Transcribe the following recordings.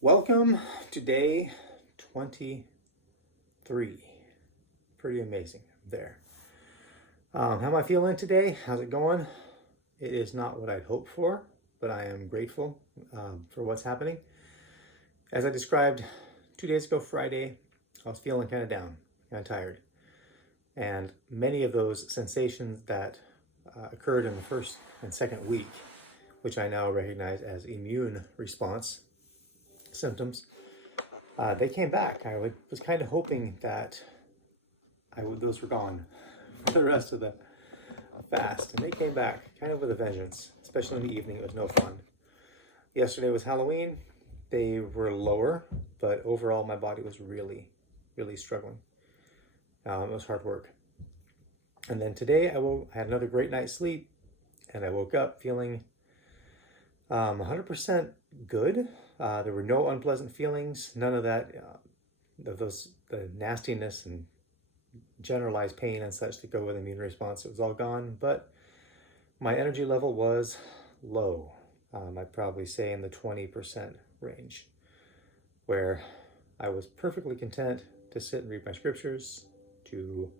Welcome to day 23. Pretty amazing there. How am I feeling today? How's it going? It is not what I'd hoped for, but I am grateful for what's happening. As I described 2 days ago, Friday, I was feeling kind of down, kind of tired. And many of those sensations that occurred in the first and second week, which I now recognize as immune response symptoms, they came back. Was kind of hoping that those were gone for the rest of the fast, and they came back kind of with a vengeance, especially in the evening. It was no fun. Yesterday was Halloween. They were lower, but overall my body was really, really struggling. It was hard work. And then today I had another great night's sleep, and I woke up feeling 100% good. There were no unpleasant feelings, none of that, the nastiness and generalized pain and such that go with immune response. It was all gone, but my energy level was low. I'd probably say in the 20% range, where I was perfectly content to sit and read my scriptures, to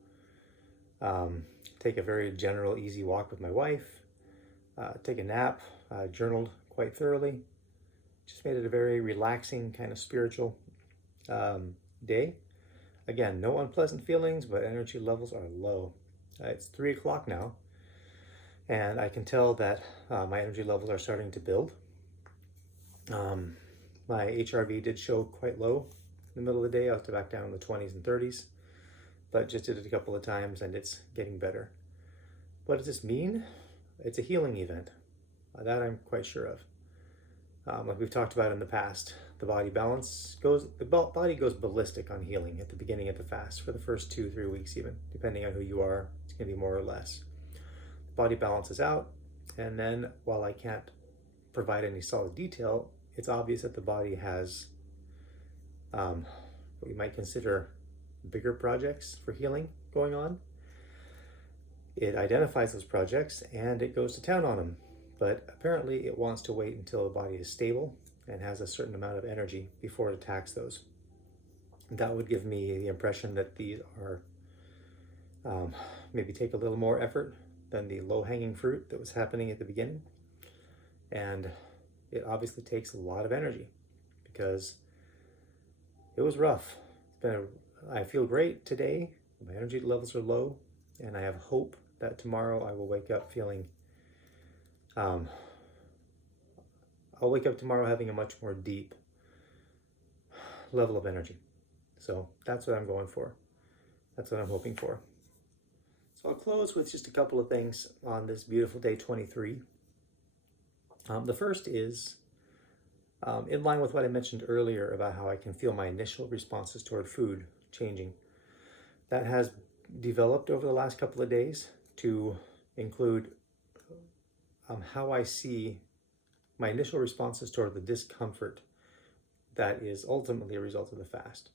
take a very general, easy walk with my wife, take a nap, journaled quite thoroughly. Just made it a very relaxing, kind of spiritual day. Again, no unpleasant feelings, but energy levels are low. It's 3 o'clock now, and I can tell that my energy levels are starting to build. My HRV did show quite low in the middle of the day. I was back down in the 20s and 30s, but just did it a couple of times, and it's getting better. What does this mean? It's a healing event. That I'm quite sure of. Like we've talked about in the past, the body goes ballistic on healing at the beginning of the fast for the first 2-3 weeks, even depending on who you are. It's going to be more or less. The body balances out, and then while I can't provide any solid detail, it's obvious that the body has what you might consider bigger projects for healing going on. It identifies those projects and it goes to town on them. But apparently it wants to wait until the body is stable and has a certain amount of energy before it attacks those. That would give me the impression that these are maybe take a little more effort than the low-hanging fruit that was happening at the beginning. And it obviously takes a lot of energy because it was rough. I feel great today. My energy levels are low, and I have hope that tomorrow I will wake up feeling I'll wake up tomorrow having a much more deep level of energy. So that's what I'm going for. That's what I'm hoping for. So I'll close with just a couple of things on this beautiful day 23. The first is in line with what I mentioned earlier about how I can feel my initial responses toward food changing. That has developed over the last couple of days to include how I see my initial responses toward the discomfort that is ultimately a result of the fast.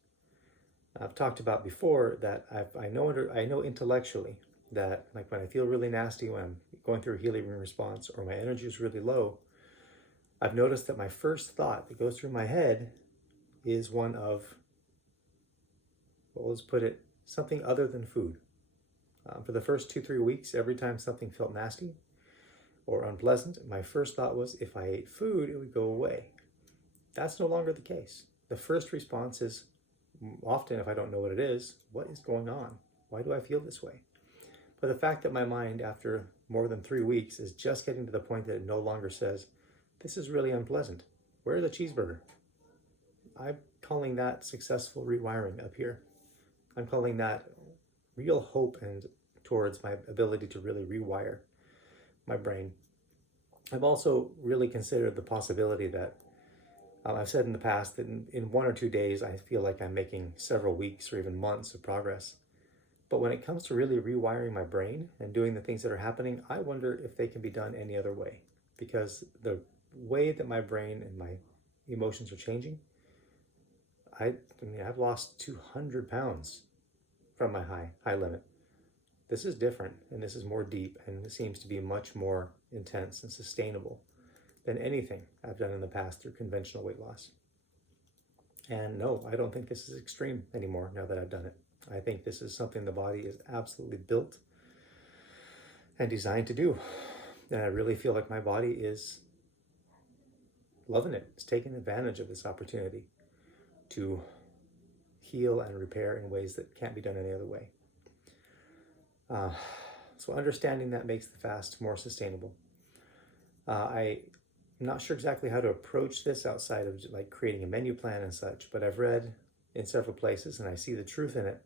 I've talked about before that I know intellectually that, like, when I feel really nasty, when I'm going through a healing response, or my energy is really low, I've noticed that my first thought that goes through my head is one of, well, let's put it, something other than food. For the first 2-3 weeks, every time something felt nasty or unpleasant, my first thought was if I ate food, it would go away. That's no longer the case. The first response is often, if I don't know what it is, what is going on? Why do I feel this way? But the fact that my mind, after more than 3 weeks, is just getting to the point that it no longer says, this is really unpleasant. Where's the cheeseburger? I'm calling that successful rewiring up here. I'm calling that real hope and towards my ability to really rewire my brain. I've also really considered the possibility that I've said in the past that in 1 or 2 days, I feel like I'm making several weeks or even months of progress. But when it comes to really rewiring my brain and doing the things that are happening, I wonder if they can be done any other way. Because the way that my brain and my emotions are changing, I've lost 200 pounds from my high limit. This is different, and this is more deep, and it seems to be much more intense and sustainable than anything I've done in the past through conventional weight loss. And no, I don't think this is extreme anymore now that I've done it. I think this is something the body is absolutely built and designed to do. And I really feel like my body is loving it. It's taking advantage of this opportunity to heal and repair in ways that can't be done any other way. So understanding that makes the fast more sustainable. I'm not sure exactly how to approach this outside of like creating a menu plan and such, but I've read in several places, and I see the truth in it,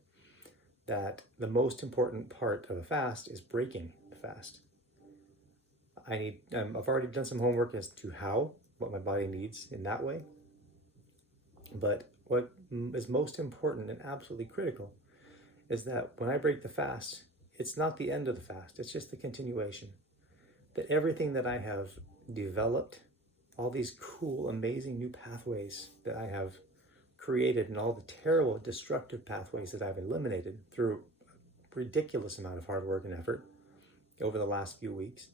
that the most important part of a fast is breaking the fast. I've already done some homework as to what my body needs in that way. But what is most important and absolutely critical is that when I break the fast, it's not the end of the fast, it's just the continuation. That everything that I have developed, all these cool, amazing new pathways that I have created, and all the terrible, destructive pathways that I've eliminated through a ridiculous amount of hard work and effort over the last few weeks,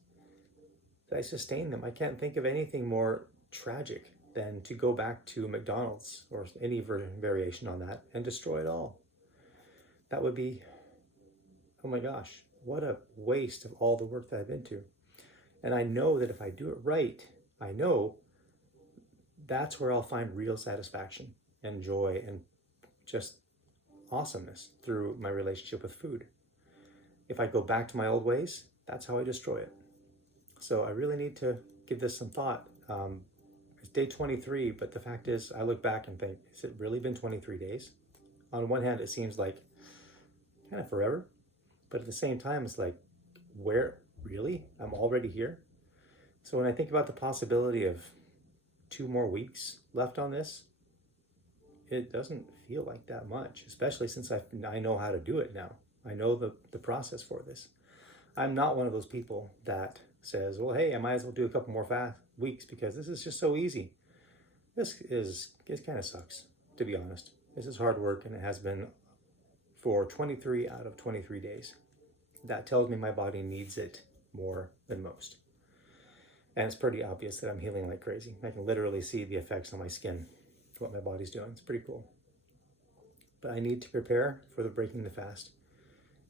that I sustain them. I can't think of anything more tragic than to go back to McDonald's or any variation on that and destroy it all. That would be, oh my gosh, what a waste of all the work that I've been to. And I know that if I do it right, I know that's where I'll find real satisfaction and joy and just awesomeness through my relationship with food. If I go back to my old ways, that's how I destroy it. So I really need to give this some thought. It's day 23, but the fact is, I look back and think, has it really been 23 days? On one hand, it seems like kind of forever, but at the same time, it's like, where, really? I'm already here? So when I think about the possibility of 2 more weeks left on this, it doesn't feel like that much, especially since I know how to do it now. I know the process for this. I'm not one of those people that says, well, hey, I might as well do a couple more weeks because this is just so easy. It kind of sucks, to be honest. This is hard work, and it has been for 23 out of 23 days. That tells me my body needs it more than most. And it's pretty obvious that I'm healing like crazy. I can literally see the effects on my skin, what my body's doing. It's pretty cool. But I need to prepare for the breaking the fast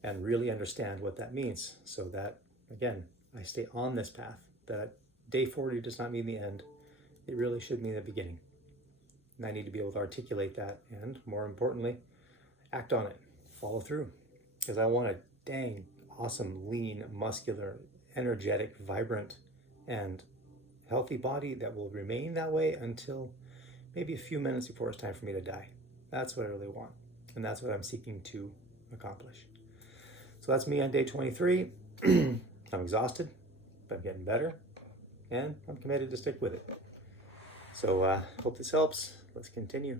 and really understand what that means, so that, again, I stay on this path, that day 40 does not mean the end. It really should mean the beginning. And I need to be able to articulate that and, more importantly, act on it, follow through. Because I want a dang, awesome, lean, muscular, energetic, vibrant, and healthy body that will remain that way until maybe a few minutes before it's time for me to die. That's what I really want. And that's what I'm seeking to accomplish. So that's me on day 23. I'm exhausted, but I'm getting better, and I'm committed to stick with it. So hope this helps. Let's continue.